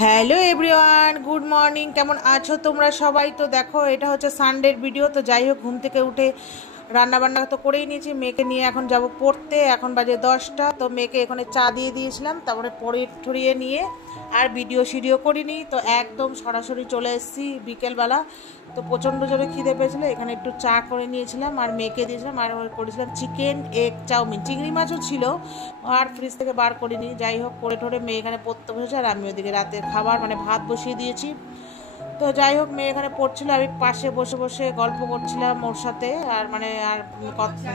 Hello everyone, good morning. কেমন আছো তোমরা সবাই? তো দেখো, এটা হচ্ছে সানডের ভিডিও। তো যাই হোক, ঘুম থেকে উঠে রান্না বান্না তো করেই নিয়েছি। মেয়েকে নিয়ে এখন যাব পড়তে। এখন বাজে 10টা। তো মেয়েকে এখানে চা দিয়ে দিয়েছিলাম, তারপরে পড়িয়ে ঠরিয়ে নিয়ে আর ভিডিও করিনি। তো একদম সরাসরি চলে এসেছি বিকেলবেলা। তো প্রচণ্ড জোরে খিদে পেয়েছিলো, এখানে একটু চা করে নিয়েছিলাম আর মেয়েকে দিয়েছিলাম। আর করেছিলাম চিকেন এগ চাউমিন, চিংড়ি মাছও ছিল আর ফ্রিজ থেকে বার করিনি। যাই হোক, করে ঠরে মেয়ে এখানে পড়তে বসেছে আর আমি ওদিকে রাতে খাবার মানে ভাত বসিয়ে দিয়েছি। তো যাই হোক, মেয়ে এখানে পড়ছিল, আমি পাশে বসে বসে গল্প করছিলাম ওর সাথে। আর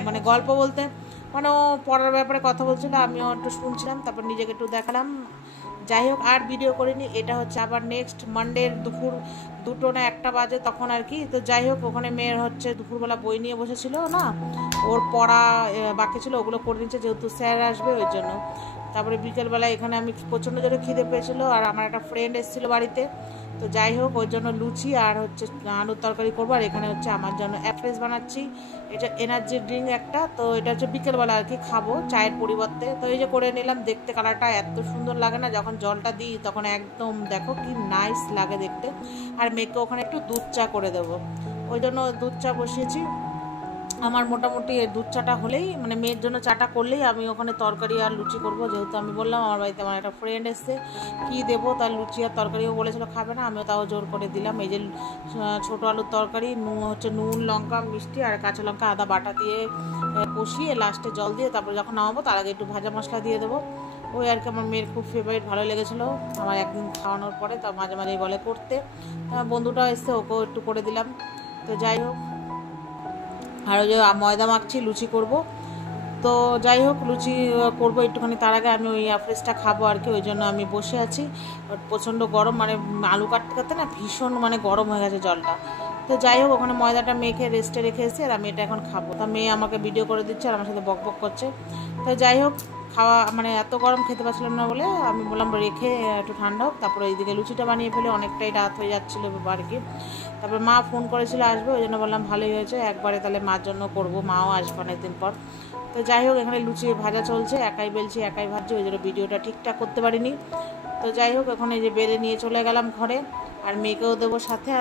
মানে গল্প বলতে মানে ও পড়ার ব্যাপারে কথা বলছিল, আমিও একটু শুনছিলাম, তারপর নিজেকে একটু দেখালাম। যাই হোক, আর ভিডিও করিনি। এটা হচ্ছে আবার নেক্সট মানডের দুপুর 2টো না 1টা বাজে তখন আর কি। তো যাই হোক, ওখানে মেয়ের হচ্ছে দুপুরবেলা বই নিয়ে বসেছিল না, ওর পড়া বাকি ছিল, ওগুলো করে নিচ্ছে যেহেতু স্যার আসবে ওই জন্য। তারপরে বিকেলবেলা এখানে আমি প্রচণ্ড জোরে খিদে পেয়েছিলো আর আমার একটা ফ্রেন্ড এসেছিলো বাড়িতে। তো যাই হোক, ওই জন্য লুচি আর হচ্ছে আলুর তরকারি করবো। আর এখানে হচ্ছে আমার জন্য অ্যাপ্রেস বানাচ্ছি, এটা এনার্জি ড্রিঙ্ক একটা। তো এটা হচ্ছে বিকেলবেলা আর কি খাবো চায়ের পরিবর্তে। তো এই যে করে নিলাম। দেখতে কালারটা এত সুন্দর লাগে না, যখন জলটা দিই তখন একদম দেখো কি নাইস লাগে দেখতে। আর মেয়েকে ওখানে একটু দুধ চা করে দেবো, ওই জন্য দুধ চা বসিয়েছি। আমার মোটামুটি দুধ চাটা হলেই মানে মেয়ের জন্য চাটা করলেই আমি ওখানে তরকারি আর লুচি করব। যেহেতু আমি বললাম আমার বাড়িতে আমার একটা ফ্রেন্ড এসছে, কী দেবো, তার লুচি আর তরকারিও বলেছিল খাবে না, আমিও তাও জোর করে দিলাম। এই যে ছোটো আলুর তরকারি, নুন লঙ্কা মিষ্টি আর কাঁচা লঙ্কা আদা বাটা দিয়ে কষিয়ে লাস্টে জল দিয়ে তারপরে যখন নামাবো তার আগে একটু ভাজা মশলা দিয়ে দেবো। ওই আর কি, আমার মেয়ের খুব ফেভারিট, ভালো লেগেছিলো আমার একদিন খাওয়ানোর পরে। তো মাঝে মাঝেই বলে করতে, বন্ধুটাও এসছে, ওকেও একটু করে দিলাম। তো যাই হোক, আর ওই যে ময়দা মাখছি, লুচি করব। তো যাই হোক, লুচি করবো একটুখানি, তার আগে আমি ওই অ্যাফ্রেসটা খাবো আর কি, ওই জন্য আমি বসে আছি। প্রচণ্ড গরম, মানে আলু কাটতে কাটতে না ভীষণ মানে গরম হয়ে গেছে জলটা। তো যাই হোক, ওখানে ময়দাটা মেখে রেস্টে রেখে এসেছি আর আমি এটা এখন খাবো। তা মেয়ে আমাকে ভিডিও করে দিচ্ছে আর আমার সাথে বক বক করছে। তো যাই হোক, খাওয়া মানে এত গরম খেতে পারছিলাম না বলে আমি বললাম রেখে একটু ঠান্ডা হোক, তারপরে এইদিকে লুচিটা বানিয়ে ফেলে, অনেকটাই রাত হয়ে যাচ্ছিলো আর কি। তারপরে মা ফোন করেছিল আসবে, ওই জন্য বললাম ভালোই হয়েছে একবারে তাহলে মার জন্য করবো, মাও আসবে অনেকদিন পর। তো যাই হোক, এখানে লুচি ভাজা চলছে, একাই বেলছি একাই ভাজছি, ওই জন্য ভিডিওটা ঠিকঠাক করতে পারিনি। তো যাই হোক, এখন এই যে বেড়ে নিয়ে চলে গেলাম ঘরে আর মেয়েকেও দেবো সাথে।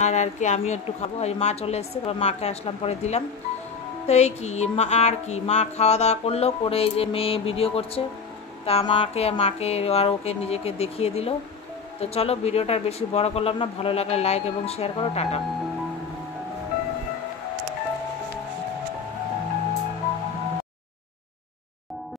আর আর কি আমিও একটু খাবো। আর মা চলে এসছে, তারপর মাকে আসলাম পরে দিলাম। তো এই কি আর কি, মা খাওয়া দাওয়া করলো, করে এই যে মেয়ে ভিডিও করছে, তা মাকে আর ওকে নিজেকে দেখিয়ে দিল। তো চলো, ভিডিওটা বেশি বড় করলাম না, ভালো লাগলে লাইক এবং শেয়ার করো, টাটা।